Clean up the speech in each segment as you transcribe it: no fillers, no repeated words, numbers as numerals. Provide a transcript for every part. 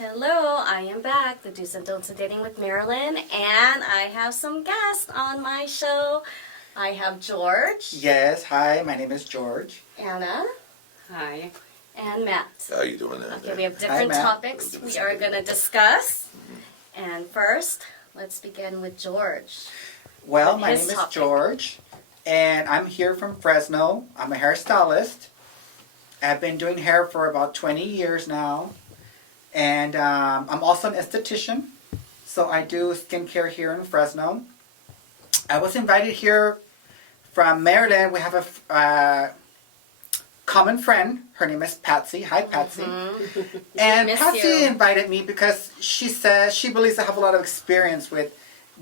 Hello, I am back, the Do's and Don'ts of Dating with Marilyn, and I have some guests on my show. I have George. Yes, hi, my name is George. Anna. Hi. And Matt. How you doing there? Okay, we have different topics we are going to discuss. And first, let's begin with George. Well, my name is George, and I'm here from Fresno. I'm a hairstylist. I've been doing hair for about 20 years now. And I'm also an esthetician, so I do skincare here in Fresno. I was invited here from Maryland. We have a common friend. Her name is Patsy. Hi, Patsy. And Patsy invited me because she says she believes I have a lot of experience with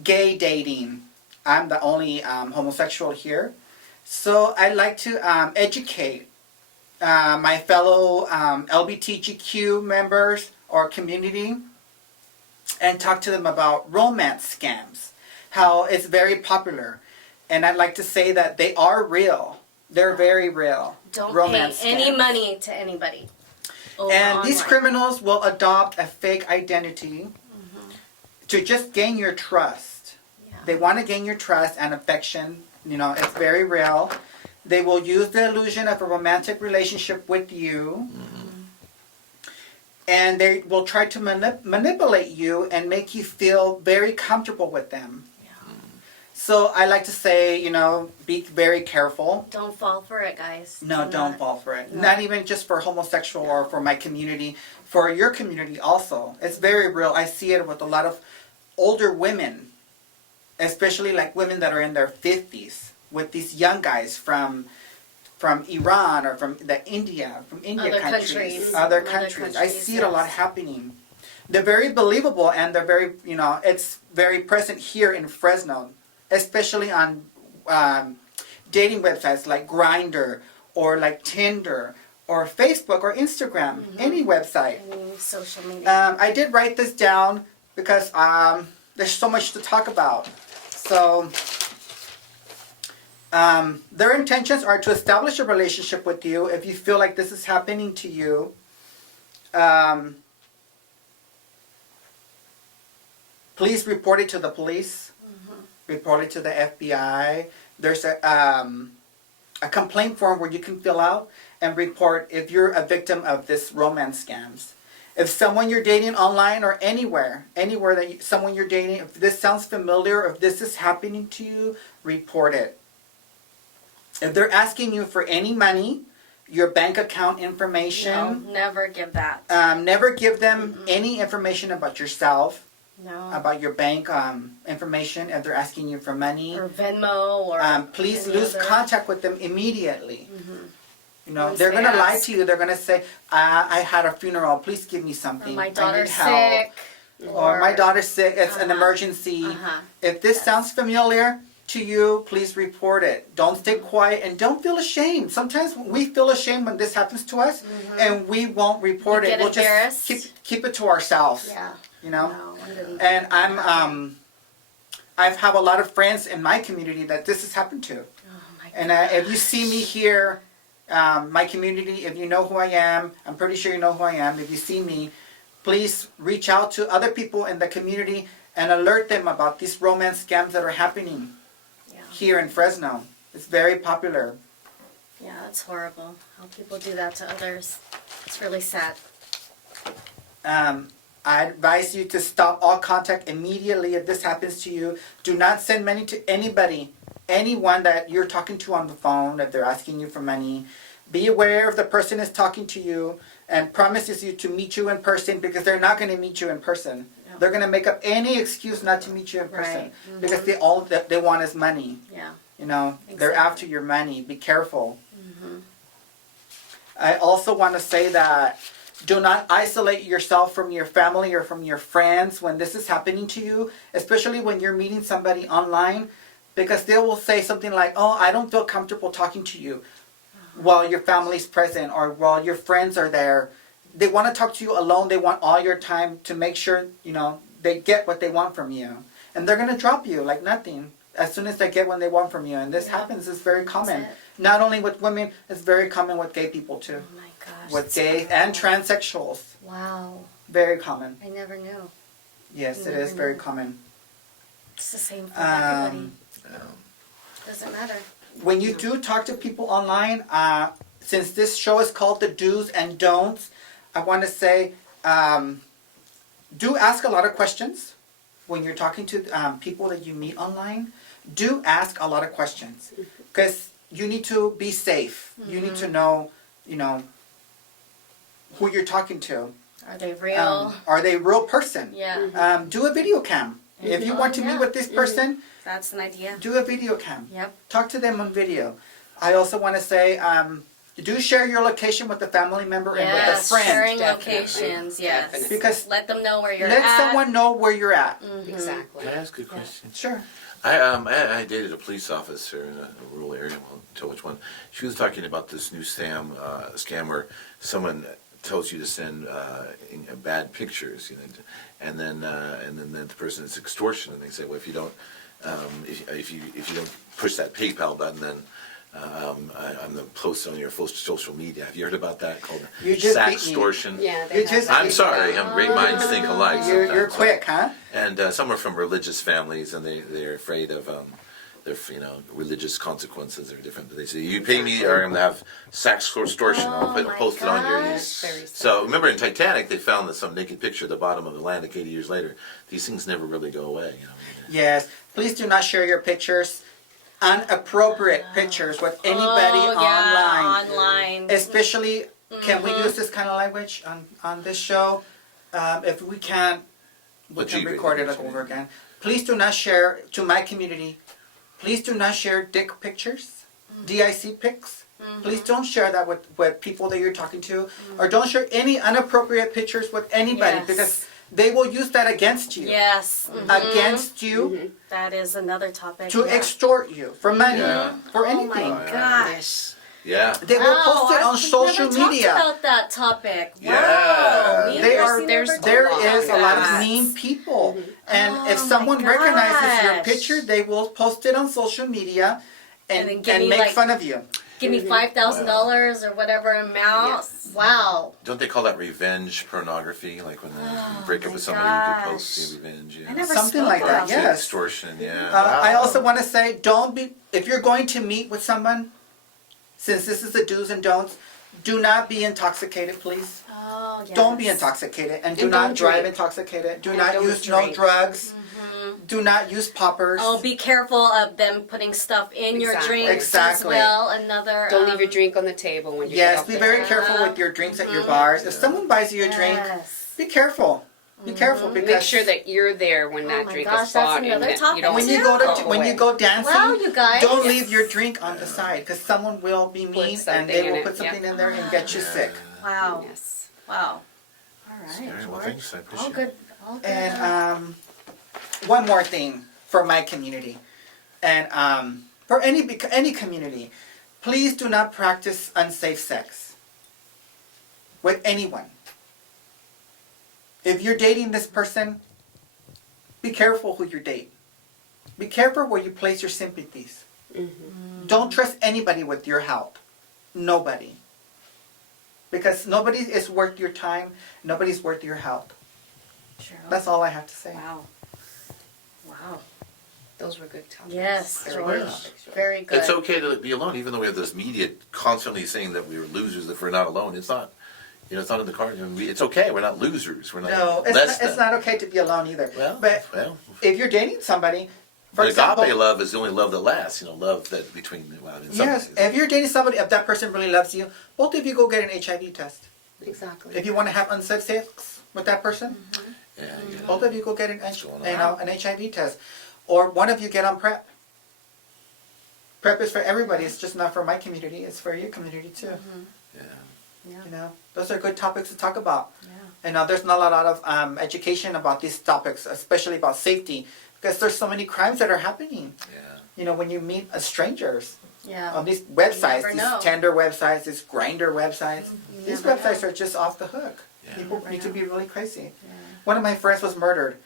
gay dating. I'm the only homosexual here. So I'd like to educate my fellow LGBTQ members or community and talk to them about romance scams, how it's very popular. And I'd like to say that they are real. They're very real. Don't romance pay any money to anybody. And these criminals will adopt a fake identity to just gain your trust. Yeah. They want to gain your trust and affection. You know, it's very real. They will use the illusion of a romantic relationship with you. And they will try to manipulate you and make you feel very comfortable with them. Yeah. So I like to say, you know, be very careful. Don't fall for it, guys. No, don't fall for it. No. Not even just for homosexual or for my community. For your community also. It's very real. I see it with a lot of older women. Especially like women that are in their 50s. With these young guys from Iran or from India countries. Other countries. I see it a lot happening. They're very believable and they're very, you know, it's very present here in Fresno, especially on dating websites like Grindr or like Tinder or Facebook or Instagram, any website. Any social media. I did write this down because there's so much to talk about. So their intentions are to establish a relationship with you. If you feel like this is happening to you, please report it to the police. Report it to the FBI. There's a complaint form where you can fill out and report if you're a victim of this romance scams. If someone you're dating online or anywhere that someone you're dating, if this sounds familiar, if this is happening to you, report it. If they're asking you for any money, your bank account information. No, never give that. Never give them any information about yourself. No. About your bank information if they're asking you for money. Or Venmo or please lose contact with them immediately. You know, they're going to lie to you. They're going to say, I had a funeral. Please give me something. Or my daughter's sick. Or my daughter's sick. It's an emergency. If this sounds familiar to you, please report it. Don't stay quiet and don't feel ashamed. Sometimes we feel ashamed when this happens to us and we won't report it. We'll just keep it to ourselves. Yeah. You know? No, and I have a lot of friends in my community that this has happened to. Oh my God. And if you see me here, my community, if you know who I am, I'm pretty sure you know who I am. If you see me, please reach out to other people in the community and alert them about these romance scams that are happening here in Fresno. It's very popular. Yeah, that's horrible. How people do that to others. It's really sad. I advise you to stop all contact immediately if this happens to you. Do not send money to anybody, anyone that you're talking to on the phone if they're asking you for money. Be aware if the person is talking to you and promises you to meet you in person because they're not going to meet you in person. No. They're going to make up any excuse not to meet you in person because all they want is money. Yeah. You know, they're after your money. Be careful. I also want to say that do not isolate yourself from your family or from your friends when this is happening to you, especially when you're meeting somebody online, because they will say something like, oh, I don't feel comfortable talking to you while your family's present or while your friends are there. They want to talk to you alone. They want all your time to make sure, you know, they get what they want from you. And they're going to drop you like nothing as soon as they get what they want from you. And this happens. It's very common. Not only with women, it's very common with gay people too. Oh my gosh. With gay and transsexuals. Wow. Very common. I never knew. Yes, it is very common. It's the same for everybody. No. Doesn't matter. When you do talk to people online, since this show is called The Do's and Don'ts, I want to say, do ask a lot of questions when you're talking to people that you meet online. Do ask a lot of questions, because you need to be safe. You need to know, who you're talking to. Are they real? Are they a real person? Yeah. Do a video cam. If you want to meet with this person, That's an idea. do a video cam. Yep. Talk to them on video. I also want to say, do share your location with a family member and with a Yes, friend. sharing Definitely. locations, yes. Definitely. Because Let them know where you're let at. someone know where you're at. Exactly. Can I ask a question? Sure. I dated a police officer in a rural area. I won't tell which one. She was talking about this new scam where someone tells you to send bad pictures, and then the person is extortion, and they say, well, if you don't if you don't push that PayPal button, then I'm the post on your social media. Have you heard about that called You just beat me. extortion? Yeah, You they just- have I'm that. sorry. Great minds think alike. You're sometimes. quick, huh? And some are from religious families, and they're afraid of religious consequences are different. But they say, you pay me, or I'm going to have sex extortion. Oh, I'll my post it on your. gosh. Very sad. So remember in Titanic, they found that some naked picture at the bottom of the Atlantic 80 years later. These things never really go away. Yes. Please do not share your pictures, inappropriate pictures with anybody online. Especially, can we use this kind of language on this show? If we can't, we What can G-rated record it picture? over again. Please do not share, to my community, please do not share dick pictures, DIC pics. Please don't share that with people that you're talking to, or don't share any inappropriate pictures with anybody, Yes. because they will use that against you. Yes. Against you That is another topic. to yeah. extort you for money, Yeah. for Oh anything. my gosh. Yeah. They will post it on I've social never media. talked about that topic. Wow. Yeah. Me and They Chrissy are, never there's- talked there about is a lot of that. mean people. And Oh if my someone recognizes your gosh. picture, they will post it on social media And and, then give me, make like- fun of you. Give me $5,000 or whatever amount. Yes. Wow. Don't they call that revenge pornography? Like when you break up my with somebody, you gosh. do post revenge. Yeah. I never Something spoke like that, about yes. Extortion. Yeah. I also want to say, if you're going to meet with someone, since this is the do's and don'ts, do not be intoxicated, please. Oh, yes. Don't be intoxicated, and do And not don't drive drink. intoxicated. Do And not don't use no drink. drugs. Do not use poppers. Oh, be careful of them putting stuff in your Exactly. drinks Exactly. as well. Another. Don't leave your drink on the table when you Yes, get off be the very bus. careful with your drinks at your bars. If someone buys you a drink, Yes. be careful. Be careful because Make sure that you're there when Oh that my drink gosh, is that's bought, and another that topic you don't when you go walk to when away. you go dancing, Wow, you guys. don't leave your drink on the side because someone will be mean and something they in will it, put something yeah. in there and get you sick. Wow. Yes. Wow. All right. All right, well, George. thanks. I appreciate All it. good. All good. And one more thing for my community, and for any community, please do not practice unsafe sex with anyone. If you're dating this person, be careful who you date. Be careful where you place your sympathies. Don't trust anybody with your help. Nobody. Because nobody is worth your time. Nobody's worth your help. Cheryl. That's all I have to say. Wow. Wow. Those were good topics. Yes, Very George. good topics, George. Very good. It's okay to be alone, even though we have this media constantly saying that we're losers if we're not alone. It's not. It's not in the card. It's okay. We're not losers. We're not No, less it's not okay to be alone either. Well, but if you're dating somebody, for but example, agape love is the only love that lasts. Love that between in some yes, cases. if you're dating somebody, if that person really loves you, both of you go get an HIV test. Exactly. If you want to have unsafe sex with that person, Yeah, yeah. both of you go get an going an HIV test, or one of you get on PrEP. PrEP is for everybody. It's just not for my community. It's for your community too. Yeah. Yeah. Those are good topics to talk about. Yeah. And there's not a lot of education about these topics, especially about safety, because there's so many crimes that are happening. Yeah. When you meet strangers Yeah. on these websites, never these know. Tinder websites, these Grinder websites, You these never websites know. are just off the hook. Yeah. People Never need to know. be really crazy. Yeah. One of my friends was murdered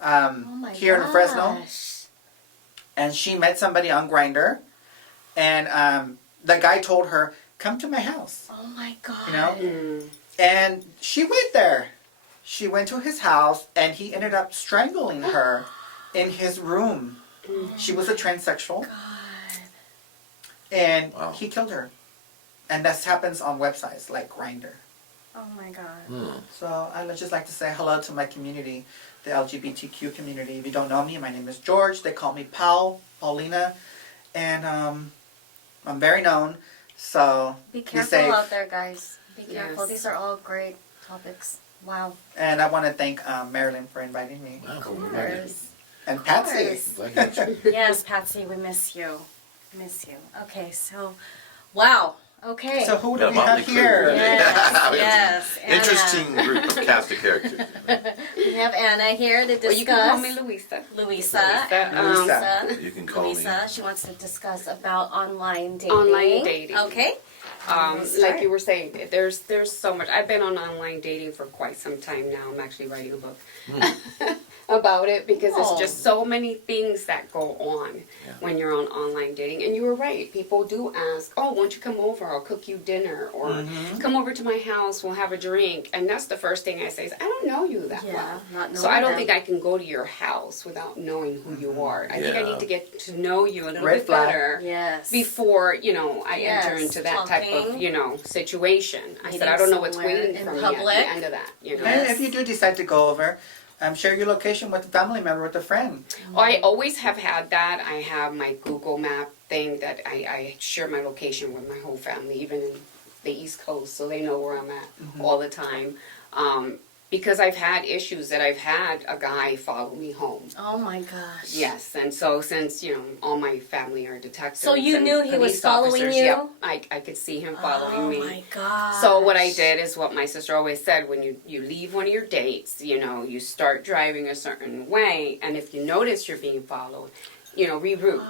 Oh my here in Fresno, gosh. and she met somebody on Grinder, and the guy told her, "Come to my house," Oh my god. and she went there, She went to his house and he ended up strangling her in his room. She was a transsexual. And Wow. he killed her. And this happens on websites like Grindr. Oh my God. So I would just like to say hello to my community, the LGBTQ community. If you don't know me, my name is George. They call me Paulina. And I'm very known. So Be careful safe. out there, guys. Be careful. Yes. These are all great topics. Wow. And I want to thank Marilyn for inviting me. Wow. Of course. And Patsy. course. Glad you mentioned it. Yes, Patsy, we miss you. Miss you. Okay, so, wow. Okay. So who do Got a we have motley crew. here? Yes, yes. Anna. Interesting group of cast of characters. We have Anna here to discuss. Well, you can call me Luisa. Louisa. Louisa. You can call me. Louisa. She wants to discuss about online dating. Online dating. Okay. Let's Like start. you were saying, there's so much. I've been on online dating for quite some time now. I'm actually writing a book about it because Oh. there's just so many things that go on Yeah. when you're on online dating. And you were right. People do ask, "Oh, won't you come over? I'll cook you dinner," or "Come over to my house. We'll have a drink." And that's the first thing I say is, "I don't know you that Yeah, well, not so I knowing don't them. think I can go to your house without knowing who you are. I think I Yeah. need to get to know you a little Red bit flag. better." Yes. Before, I Yes, enter into that type of, talking. situation. I said, Meeting I don't know what's somewhere waiting in for me public. at the end of that, And if you do decide to go over, share your location with a family member, with a friend. I always have had that. I have my Google map thing that I share my location with my whole family, even in the East Coast, so they know where I'm at all the time. Because I've had issues that I've had a guy follow me home. Oh my gosh. Yes, and so since, all my family are detectives. So you and knew he was police following officers, you? Yep, I could see him following me. Oh my gosh. So what I did is what my sister always said, when you leave one of your dates, you start driving a certain way, and if you notice you're being followed, reroute.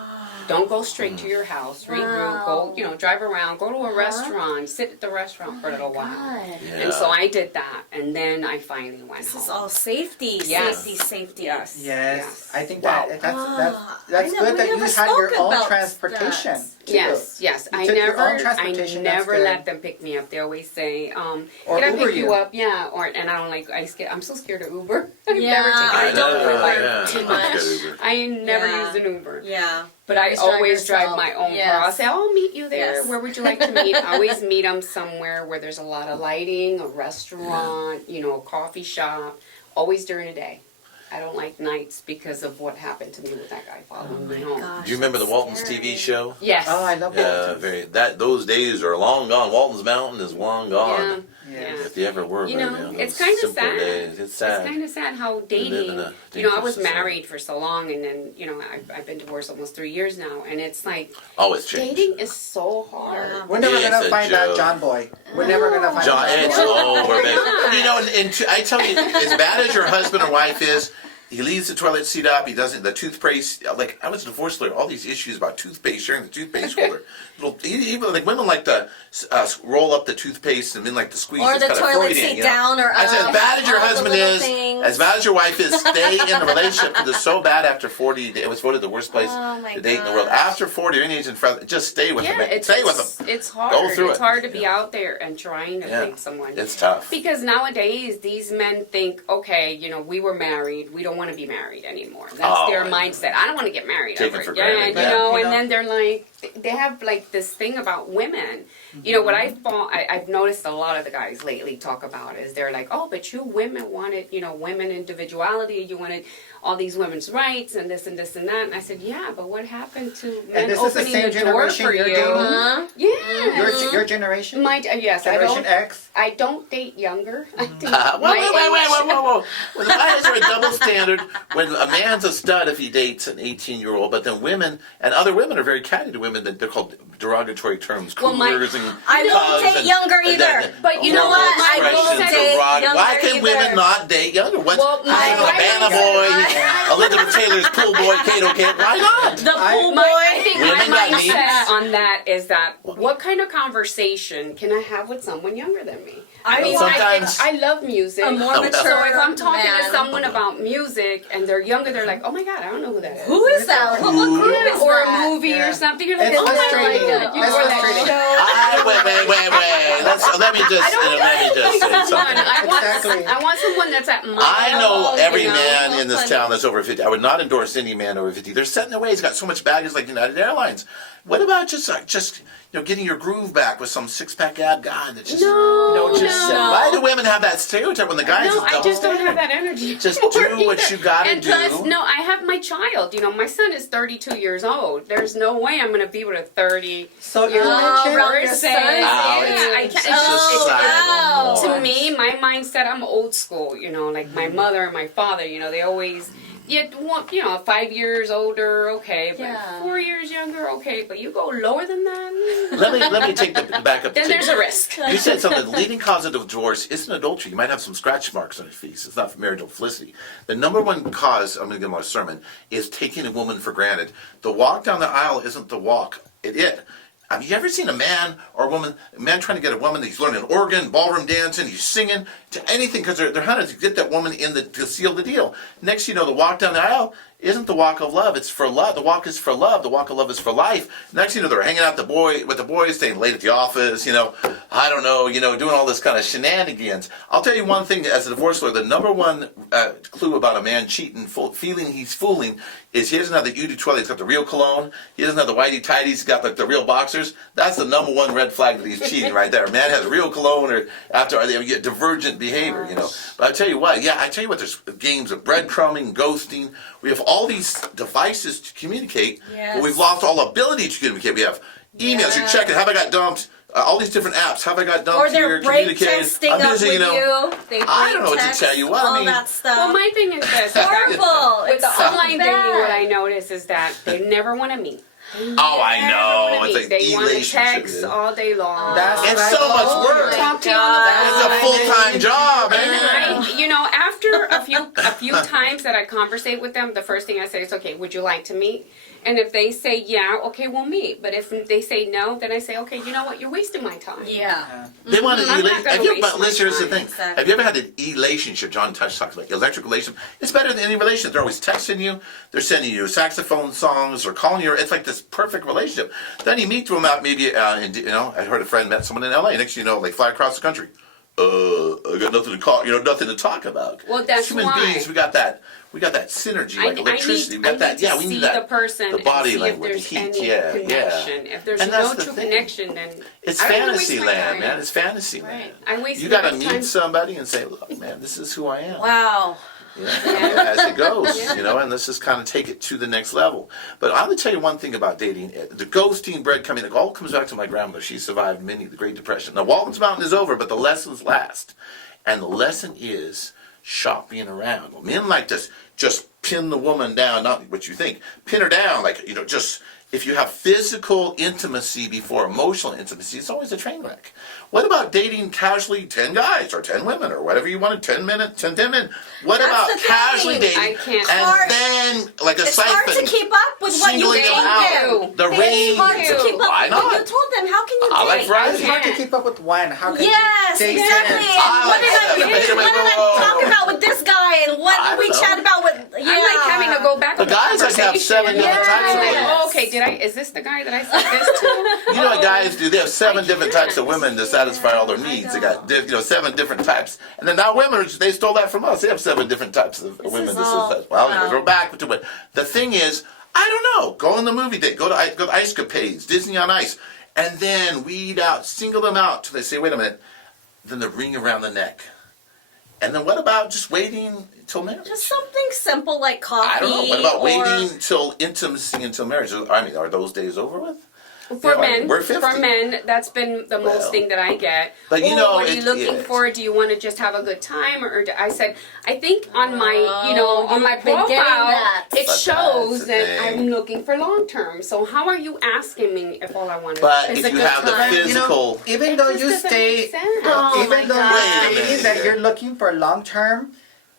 Don't go straight to your house. Reroute. Wow. Go, drive around. Go to a restaurant. Sit at the restaurant for a little while. God. Yeah. And so I did that, and then I finally went This home. is all safety. Yes. Safety. Yes. Yes. I think Wow. that's I know, good we that you never had your spoke own about transportation. that. too. Yes. You I took your own never transportation, that's good. let them pick me up. They always say, Or "Can I Uber pick you you. up?" Yeah. And I don't like. I'm so scared of Uber. I've Yeah, never taken I an don't Uber. like yeah. too I'm much. scared of Uber. I never Yeah. used an Uber. Yeah. But I Always drive always drive yourself. my own Yes. car. I'll say, I'll meet you there. Yes. Where would you like to meet? I always meet them somewhere where there's a lot of lighting, a restaurant, a coffee shop, always during the day. I don't like nights because of what happened to me with that guy following me home. Gosh, Do you remember the that's Waltons scary. TV show? Yes. Oh, I love Yeah, that. those days are long gone. Walton's Mountain is long Yeah. gone. Yeah. If they ever were, You but, know, those it's kind of simple sad. days. It's sad. It's kind of sad how live dating, in a I dangerous was society. married for so long, and then, I've been divorced almost 3 years now, and it's like, Oh, it's changed. dating is so hard. We're never It's gonna a find that joke. John boy. We're never gonna find John, that it's John boy. over, baby. not? I tell you, as bad as your husband or wife is, he leaves the toilet seat up. He doesn't. The toothpaste. Like I was a divorce lawyer. All these issues about toothpaste, sharing the toothpaste holder. Even like women like to roll up the toothpaste and men like to squeeze. Or It's the kinda toilet Freudian, seat you know? down or I said, up, as bad as your all the husband little is, things. as bad as your wife is, stay in the relationship because it's so bad after 40. It was voted the worst place Oh, my to date in the world. gosh. After 40, or any age in front, just stay with Yeah, them. Stay with them. it's hard. Go through it's it. hard to be Yeah. out there and trying to Yeah. date someone. It's tough. Because nowadays, these men think, okay, we were married. We don't want to be married anymore. That's Oh, their I mindset. I don't want to get married Taken ever for again. granted. Yeah. And then they're like, they have like this thing about women. What I've noticed a lot of the guys lately talk about is they're like, oh, but you women wanted, women individuality. You wanted all these women's rights and this and this and that. And I said, yeah, but what happened to men this is the opening same the door generation for you're you? dating? Huh? Yeah. Your generation? Yes, Generation X? I don't date younger. I think Whoa, my age- whoa. Well, why is there a double standard when a man's a stud if he dates an 18-year-old, but then women and other women are very catty to women that they're called derogatory terms, Well, cougars and I won't cugs date and- younger and either. then But you know horrible what? I won't expressions, date derog- younger Why can either. women not date younger? What's Well, my a wife Havana said boy, I a Elizabeth Taylor's pool boy, Kato Kid. Why not? The pool boy. I think Women my got mindset needs. on that is that what kind of conversation can I have with someone younger than me? I mean, Sometimes- I love music. A more mature So if I'm talking man. to someone about music and they're younger, they're like, "Oh my god, I don't know who that is." Who is that? What group is Or that? a movie Yeah. or something. You're like, It's "Oh my frustrating. god, you It's know that frustrating. show." Wait. Let me just say something. Exactly. I want someone that's at my I know level, every you know? man in this town that's over 50. I would not endorse any man over 50. They're set in their ways. Got so much baggage like United Airlines. What about just getting your groove back with some six-pack ab guy that just No. why do women have that stereotype when the guys No, I double just don't standard? have that energy. Just for do it what either. you gotta and do. Plus, no, I have my child. You know, my son is 32 years old. There's no way I'm going to be with a 30. So you Oh, mentioned around your person. son's Wow, age. I can't- it's just societal wow. To norms. me, my mindset, I'm old school. You know, like my mother and my father. You know, they always. You know, 5 years older, okay, but Yeah. 4 years younger, okay, but you go lower than that, Let me take the back up. then there's a risk. You said something. The leading cause of divorce isn't adultery. You might have some scratch marks on your face. It's not marital felicity. The number one cause, I'm going to give my sermon, is taking a woman for granted. The walk down the aisle isn't the walk. Have you ever seen a man or a man trying to get a woman, he's learning organ, ballroom dancing, he's singing, to anything, because they're hunting to get that woman to seal the deal. Next, you know, the walk down the aisle isn't the walk of love, it's for love. The walk is for love, the walk of love is for life. Next, you know, they're hanging out with the boys, staying late at the office, you know, I don't know, you know, doing all this kind of shenanigans. I'll tell you one thing, as a divorce lawyer, the number one clue about a man cheating, feeling he's fooling, is he doesn't have the eau de toilette, he's got the real cologne, he doesn't have the whitey tighties, he's got the real boxers. That's the number one red flag that he's cheating right there. A man has real cologne, or after they get divergent behavior, you know. But I tell you what, there's games of breadcrumbing, ghosting. We have all these devices to communicate, but we've lost all ability to communicate. We have emails, you check it, have I got dumped? All these different apps, have I got dumped Or here, they're break communicating? texting I'm up busy, with you know. you. They I don't know what to text, tell you. What I all mean- that stuff. Well, my thing is this. horrible. With the It's so online dating, bad. what I notice is that they never want to meet. Oh, I know. It's like They want to elation. text all day long. That's It's what I so much told work. you. Talk to you on the It's a phone. full-time job, And man. I, you know, after a few times that I conversate with them, the first thing I say is, "Okay, would you like to meet?" And if they say yeah, okay, we'll meet. But if they say no, then I say, "Okay, you know what? You're wasting my time." Yeah. They want to I'm not gonna have you, waste but my listen, here's the time. thing. Exactly. Have you ever had an relationship? John Touch talks about electric relationship. It's better than any relationship. They're always texting you. They're sending you saxophone songs or calling you. It's like this perfect relationship. Then you meet them out maybe, you know, I heard a friend met someone in L.A. Next thing you know, they fly across the country. I got nothing to call, nothing to talk about. Well, that's Human why. beings, we got that synergy, like electricity. We got that. to Yeah, we see need that. the person the body and see language, if the there's heat. any Yeah, connection. If there's And no that's the true thing. connection, then It's I don't wanna waste fantasy my land, time. man. It's fantasy land. Right. I waste You got to my meet time. somebody and say, "Look, man, this is who I am." Wow. As it goes, you know, and let's just kind of take it to the next level. But I'm going to tell you one thing about dating. The ghosting, breadcrumbing, it all comes back to my grandmother. She survived the Great Depression. Now, Walton's Mountain is over, but the lessons last. And the lesson is shopping around. Well, men like to just pin the woman down, not what you think. Pin her down, like, you know, just... If you have physical intimacy before emotional intimacy, it's always a train wreck. What about dating casually 10 guys or 10 women or whatever you wanted, 10 minutes, 10 minutes? What That's about the thing. casually dating I can't. and hard. then like a It's hard to siphon? keep up with what you singling them told out. them. The It's range. hard to keep up Why with what you not? told them. How can you I like date? variety. It's hard to keep up with one. How can Yes, you date exactly. 10? And what did seven. what did I talk about with this guy, and what I did we don't chat know. about with? Yeah. I like having to go back. The on guys like to have conversation. 7 different types of Like, women. oh, okay, is this the guy that I said this to? You know what guys do? They have 7 different types of can't. women to satisfy all their needs. They got 7 different types. And then now women, they stole that from us. They have 7 different types of women is to all- satisfy. Well, wow. we're back to it. The thing is, I don't know. Go on the movie date. Go to Ice Capades, Disney on Ice. And then weed out, single them out till they say, wait a minute. Then the ring around the neck. And then what about just waiting till marriage? Just something simple like coffee. I don't know. What about or- waiting till intimacy until marriage? I mean, are those days over with? For Yeah, men, we're 50. for men, that's been the Well, most thing that I get. but you Oh, know, what are you it- looking yeah. for? Do you want to just have a good time, or I said, I think on my, Oh, on my you've been getting profile, that. it But shows that's the that thing. I'm looking for long term. So how are you asking me if all I want is? But It's if a you good have the time. physical... Even though It you just doesn't stay, make sense. Oh my even though God. you Wait a say minute that here. you're looking for long term,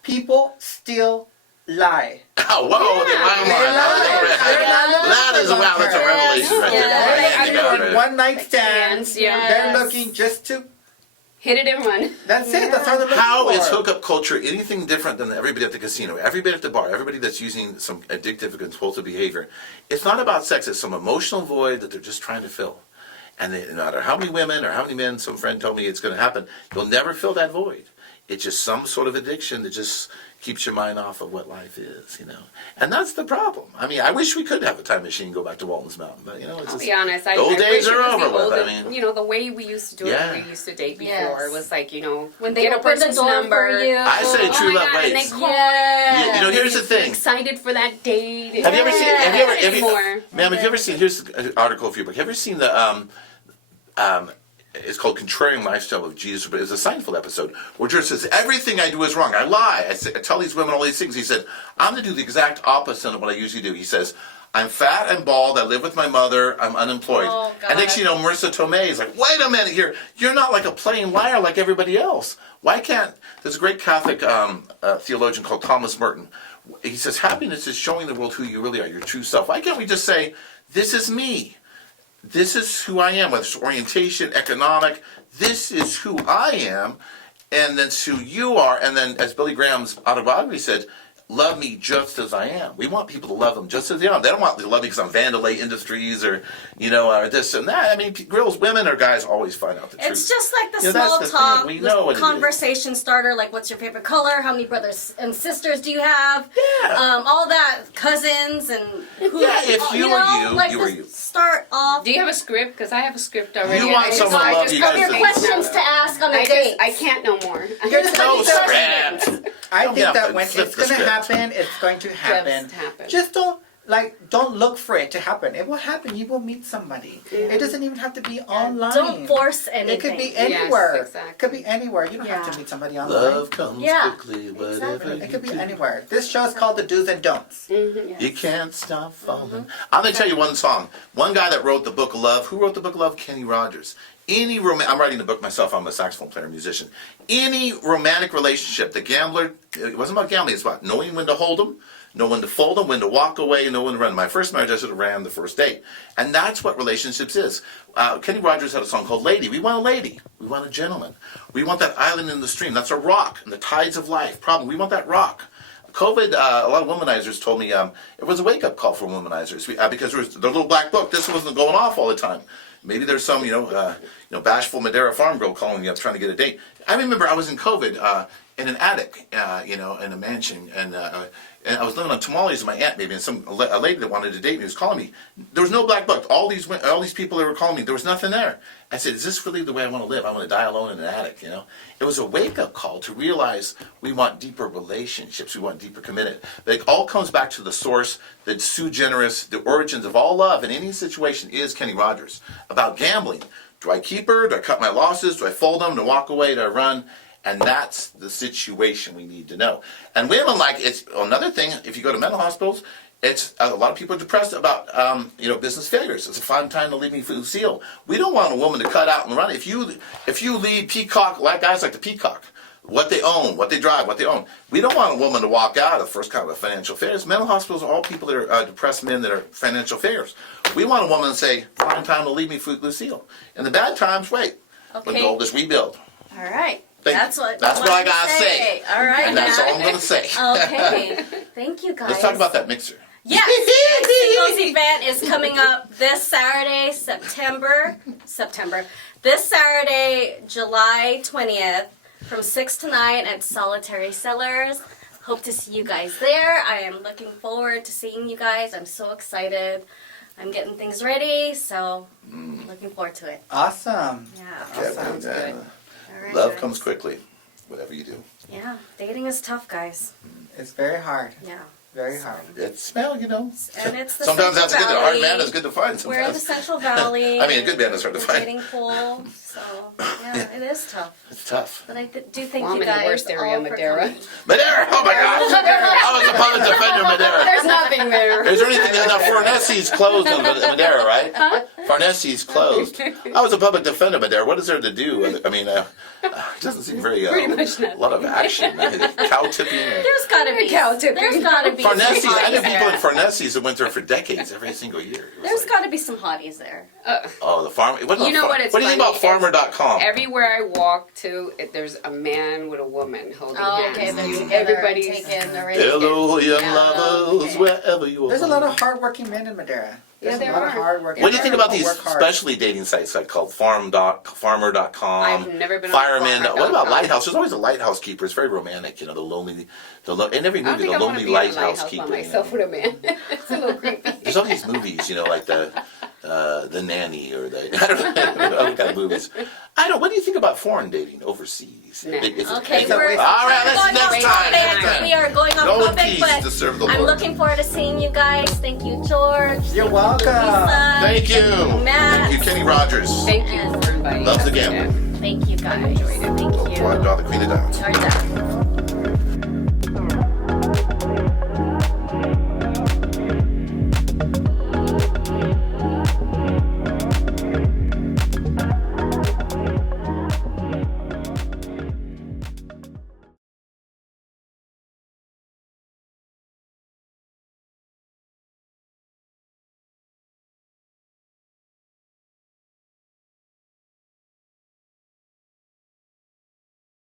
people still lie. Wow, whoa, They lie. that is wow, that's a revelation right Yes. there. They're looking one night stands. Yeah. They're looking just to. Hit it and run. That's it. That's all they're looking How for. is hookup culture anything different than everybody at the casino, everybody at the bar, everybody that's using some addictive or compulsive behavior? It's not about sex. It's some emotional void that they're just trying to fill. And no matter how many women or how many men, some friend told me it's going to happen, you'll never fill that void. It's just some sort of addiction that just keeps your mind off of what life is, you know. And that's the problem. I mean, I wish we could have a time machine and go back to Walton's Mountain, but you know, it's I'll just, be honest. the old I days wish it are was over the with. older- I mean, you know, the way we used to do Yeah. it, we used to date before Yes. was like, you know, When they get a open the person's door number. for you. I say Oh true my love God, and waits. they call. Yes. You know, here's the thing. Excited for that date. Have you ever seen? Have you ever? Anymore. Ma'am, have you ever seen? Here's an article for you. But have you ever seen the it's called Contrarian Lifestyle of Jesus. But it's a Seinfeld episode where George says, everything I do is wrong. I lie. I tell these women all these things. He said, I'm going to do the exact opposite of what I usually do. He says, I'm fat and bald. I live with my mother. I'm unemployed. Oh, God. And next thing you know, Marissa Tomei is like, wait a minute here. You're not like a plain liar like everybody else. Why can't... There's a great Catholic theologian called Thomas Merton. He says, happiness is showing the world who you really are, your true self. Why can't we just say, this is me? This is who I am, whether it's orientation, economic, this is who I am, and then who you are, and then as Billy Graham's autobiography said, love me just as I am. We want people to love them just as they are. They don't want to love me because I'm Vandalay Industries or, you know, or this and that. I mean, girls, women, or guys always find out the truth. It's just like the You know, that's small the thing. talk, We know what the it is. conversation starter, like what's your favorite color, how many brothers and sisters do you have, Yeah. all that, cousins and who, Yeah, if you were you, like you were the you. start off. Do you have a script? Because I have a script already. You want I just- someone to I love just you got just Your as- the dates questions now. to ask on a I date. I can't no more. No script. I Don't think have that to when flip it's the going to script. happen, it's going to happen. Just happen. Just don't look for it to happen. It will happen. You will meet somebody. It doesn't even have to be online. Don't force anything. It could be Yes, anywhere. exactly. It could be anywhere. You don't have Yeah. to meet somebody online. Love comes Yeah, quickly, whatever exactly. It could be you do. anywhere. This show is called The Do's and Don'ts. You can't stop falling. I'm going to tell you one song. One guy that wrote the Book of Love. Who wrote the Book of Love? Kenny Rogers. I'm writing the book myself. I'm a saxophone player, musician. Any romantic relationship, the gambler, it wasn't about gambling. It's about knowing when to hold them, know when to fold them, when to walk away, and know when to run. My first marriage, I should have ran the first date. And that's what relationships is. Kenny Rogers had a song called Lady. We want a lady. We want a gentleman. We want that island in the stream. That's a rock in the tides of life. Problem, we want that rock. COVID, a lot of womanizers told me it was a wake-up call for womanizers because there was their little black book. This wasn't going off all the time. Maybe there's some, bashful Madera farm girl calling me up trying to get a date. I remember I was in COVID in an attic, in a mansion, and I was living on tamales with my aunt, maybe, and a lady that wanted to date me was calling me. There was no black book. All these people that were calling me, there was nothing there. I said, is this really the way I want to live? I want to die alone in an attic, you know? It was a wake-up call to realize we want deeper relationships. We want deeper commitment. But it all comes back to the source, the sui generis, the origins of all love in any situation is Kenny Rogers. About gambling. Do I keep her? Do I cut my losses? Do I fold them? Do I walk away? Do I run? And that's the situation we need to know. And women, it's another thing, if you go to mental hospitals, it's a lot of people are depressed about business failures. It's a fun time to leave me Lucille. We don't want a woman to cut out and run. If you lead peacock, like guys like the peacock, what they own, what they drive, what they own. We don't want a woman to walk out of the first kind of financial failures. Mental hospitals are all people that are depressed men that are financial failures. We want a woman to say, fine time to leave me Lucille. In the bad times, wait. When gold is rebuild. All right. That's what I gotta say. All right. And that's all I'm gonna say. Okay. Thank you, guys. Let's talk about that mixer. Yes, the singles event is coming up this Saturday, This Saturday, July 20th, from 6 to 9 at Solitary Cellars. Hope to see you guys there. I am looking forward to seeing you guys. I'm so excited. I'm getting things ready, so looking forward to it. Awesome. Yeah. Sounds good. All right, Love guys. comes quickly, whatever you do. Yeah, dating is tough, guys. It's very hard. Yeah. Very hard. It's And it's the sometimes that's Central good. A hard Valley. man is good to find. We're in the Sometimes Central Valley. I mean, a good man is hard to the find. dating pool, so yeah, it is tough. It's tough. But I do thank Well, I'm you in the guys worst area, all for Madera. coming. Madera! Oh my God! I was public defender in Madera. There's nothing there. Is there anything? Now, Farnesi's closed in Madera, right? Farnesi's closed. I was a public defender in Madera. What is there to do? I mean, it doesn't seem very Pretty much a lot of action. Cow tipping. There's gotta be. Cow tipping. There's gotta be. Farnesi's. some I know hotties people in there. Farnesi's that went there for decades, every single year. It was There's like, gotta be some hotties there. oh, the farm. What You know what? It's What do you think about funny is Farmer.com? Everywhere I walk to, there's a man with a woman holding Oh, hands. okay, they're together. Everybody's taken already. Hello, young Yeah, lovers, okay. wherever you are. There's a lot of hardworking men in Madera. There's there a lot of are. hardworking. What do you think about men these who work hard. specialty dating sites like called Farmer.com? I've never been on Fireman. Farmer.com. What about Lighthouse? There's always a lighthouse keeper. It's very romantic. You know, the lonely, in every I don't movie, think the I want lonely to be in a lighthouse lighthouse keeper. by you know. myself with a man. It's a little creepy. There's all these movies, you know, like the nanny or the I don't know other kind of movies. What do you think about foreign dating overseas? Nah. Okay, It's a we're waste All right, going let's off next time. topic. We are going off Go in topic, peace but to serve the I'm Lord. looking forward to seeing you guys. Thank you, George. You're welcome. Lisa. Thank you. Matt. Thank you, Kenny Rogers. Thank you for inviting Loves us. the gambling. Thank you, guys. enjoyed it. Thank you. Draw the queen of diamonds. Are done.